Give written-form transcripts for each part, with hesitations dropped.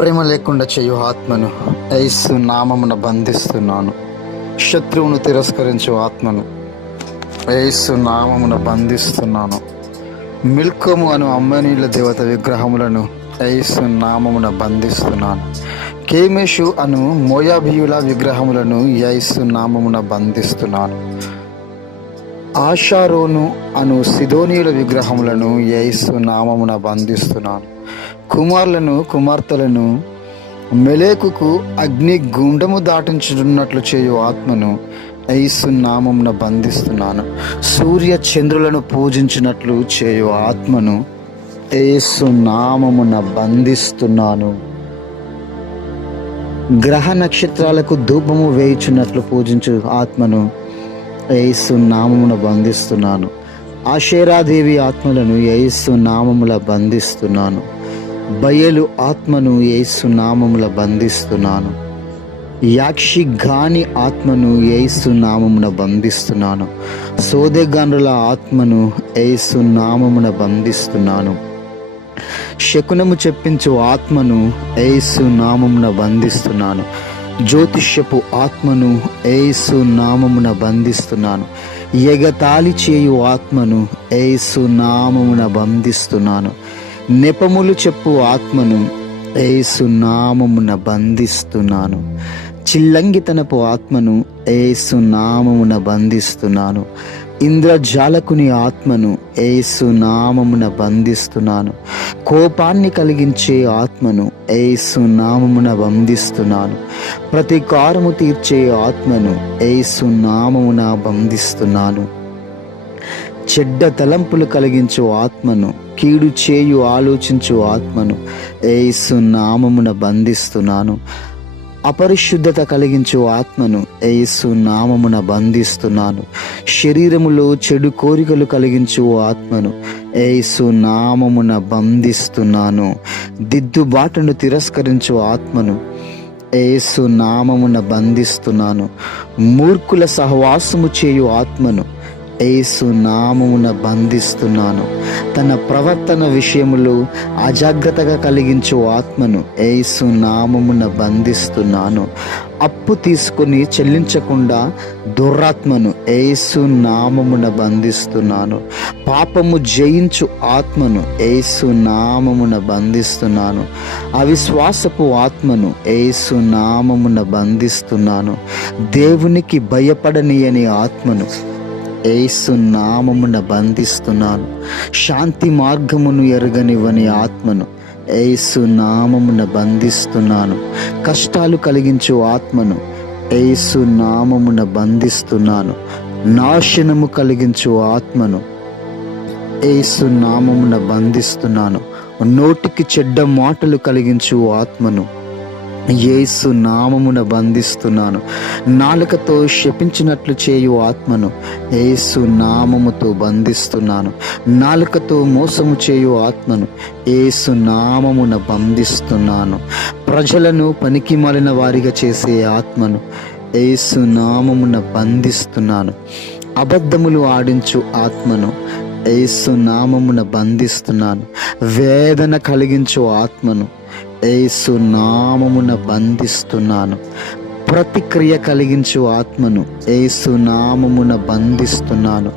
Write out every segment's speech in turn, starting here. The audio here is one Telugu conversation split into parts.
ప్రేమ లేకుండా చేయు ఆత్మను యేసు నామమున బంధిస్తున్నాను. శత్రువును తిరస్కరించు ఆత్మను యేసు నామమున బంధిస్తున్నాను. మిల్కోము అను అమ్మనీయుల దేవత విగ్రహములను యేసు నామమున బంధిస్తున్నాను. కేమేషు అను మోయాబీయుల విగ్రహములను యేసు నామమున బంధిస్తున్నాను. ఆషారోను అను సిదోనీయుల విగ్రహములను యేసు నామమున బంధిస్తున్నాను. కుమారులను కుమార్తెలను మెలేకుకు అగ్ని గుండము దాటించున్నట్లు చేయు ఆత్మను యేసు నామమున బంధిస్తున్నాను. సూర్య చంద్రులను పూజించినట్లు చేయు ఆత్మను యేసు నామమున బంధిస్తున్నాను. గ్రహ నక్షత్రాలకు ధూపము వేయుచున్నట్లు పూజించు ఆత్మను యేసు నామమున బంధిస్తున్నాను. ఆషేరాదేవి ఆత్మలను యేసు నామముల బంధిస్తున్నాను. బయలు ఆత్మను యేసు నామముల బంధిస్తున్నాను. యాక్షి గాని ఆత్మను యేసు నామమున బంధిస్తున్నాను. సోదెగానుల ఆత్మను యేసు నామమున బంధిస్తున్నాను. శకునము చెప్పించు ఆత్మను యేసు నామమున బంధిస్తున్నాను. జ్యోతిష్యపు ఆత్మను యేసు నామమున బంధిస్తున్నాను. ఎగతాళి చేయు ఆత్మను యేసు నామమున బంధిస్తున్నాను. నెపములు చెప్పు ఆత్మను యేసు నామమున బంధిస్తున్నాను. చిల్లంగితనపు ఆత్మను యేసు నామమున బంధిస్తున్నాను. ఇంద్రజాలకుని ఆత్మను యేసు నామమున బంధిస్తున్నాను. కోపాన్ని కలిగించే ఆత్మను యేసు నామమున బంధిస్తున్నాను. ప్రతీకారము తీర్చే ఆత్మను యేసు నామమున బంధిస్తున్నాను. చెడ్డ తలంపులు కలిగించు ఆత్మను, కీడు చేయు ఆలోచించు ఆత్మను యేసు నామమున బంధిస్తున్నాను. అపరిశుద్ధత కలిగించు ఆత్మను యేసు నామమున బంధిస్తున్నాను. శరీరములో చెడు కోరికలు కలిగించు ఆత్మను యేసు నామమున బంధిస్తున్నాను. దిద్దుబాటును తిరస్కరించు ఆత్మను యేసు నామమున బంధిస్తున్నాను. మూర్ఖుల సహవాసము చేయు ఆత్మను యేసు నామమున బంధిస్తున్నాను. తన ప్రవర్తన విషయములో అజాగ్రత్తగా కలిగించు ఆత్మను యేసు నామమున బంధిస్తున్నాను. అప్పు తీసుకొని చెల్లించకుండా దురాత్మను యేసు నామమున బంధిస్తున్నాను. పాపము జయించు ఆత్మను యేసు నామమున బంధిస్తున్నాను. అవిశ్వాసపు ఆత్మను యేసు నామమున బంధిస్తున్నాను. దేవునికి భయపడనీయని ఆత్మను యేసు నామమున బంధిస్తున్నాను. శాంతి మార్గమును ఎరగనివ్వని ఆత్మను యేసు నామమున బంధిస్తున్నాను. కష్టాలు కలిగించు ఆత్మను యేసు నామమున బంధిస్తున్నాను. నాశనము కలిగించు ఆత్మను యేసు నామమున బంధిస్తున్నాను. నోటికి చెడ్డ మాటలు కలిగించు ఆత్మను యేసు నామమున బంధిస్తున్నాను. నాలుకతో శపించినట్లు చేయు ఆత్మను యేసు నామముతో బంధిస్తున్నాను. నాలుకతో మోసము చేయు ఆత్మను యేసు నామమున బంధిస్తున్నాను. ప్రజలను పనికిమాలిన వారిగా చేసే ఆత్మను యేసు నామమున బంధిస్తున్నాను. అబద్ధములు ఆడించు ఆత్మను యేసు నామమున బంధిస్తున్నాను. వేదన కలిగించు ఆత్మను యేసు నామమున బంధిస్తున్నాను. ప్రతిక్రియ కలిగించు ఆత్మను యేసు నామమున బంధిస్తున్నాను.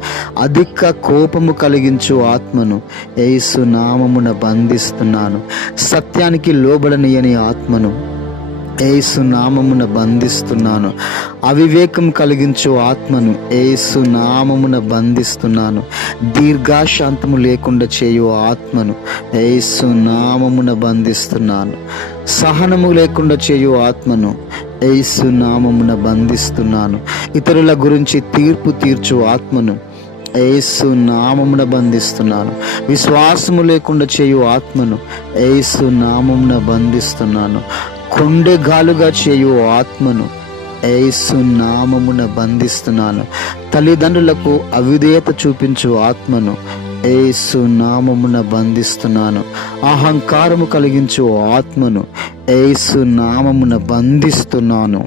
అధిక కోపము కలిగించు ఆత్మను యేసు నామమున బంధిస్తున్నాను. సత్యానికి లోబడనియని ఆత్మను యేసు నామమున బంధిస్తున్నాను. అవివేకం కలిగించు ఆత్మను యేసు నామమున బంధిస్తున్నాను. దీర్ఘశాంతము లేకుండా చేయు ఆత్మను యేసు నామమున బంధిస్తున్నాను. సహనము లేకుండా చేయు ఆత్మను యేసు నామమున బంధిస్తున్నాను. ఇతరుల గురించి తీర్పు తీర్చు ఆత్మను యేసు నామమున బంధిస్తున్నాను. విశ్వాసము లేకుండా చేయు ఆత్మను యేసు నామమున బంధిస్తున్నాను. కొండెగాలుగా చేయు ఆత్మను యేసు నామమున బంధిస్తున్నాను. తల్లిదండ్రులకు అవిధేయత చూపించు ఆత్మను యేసు నామమున బంధిస్తున్నాను. అహంకారము కలిగించు ఆత్మను యేసు నామమున బంధిస్తున్నాను.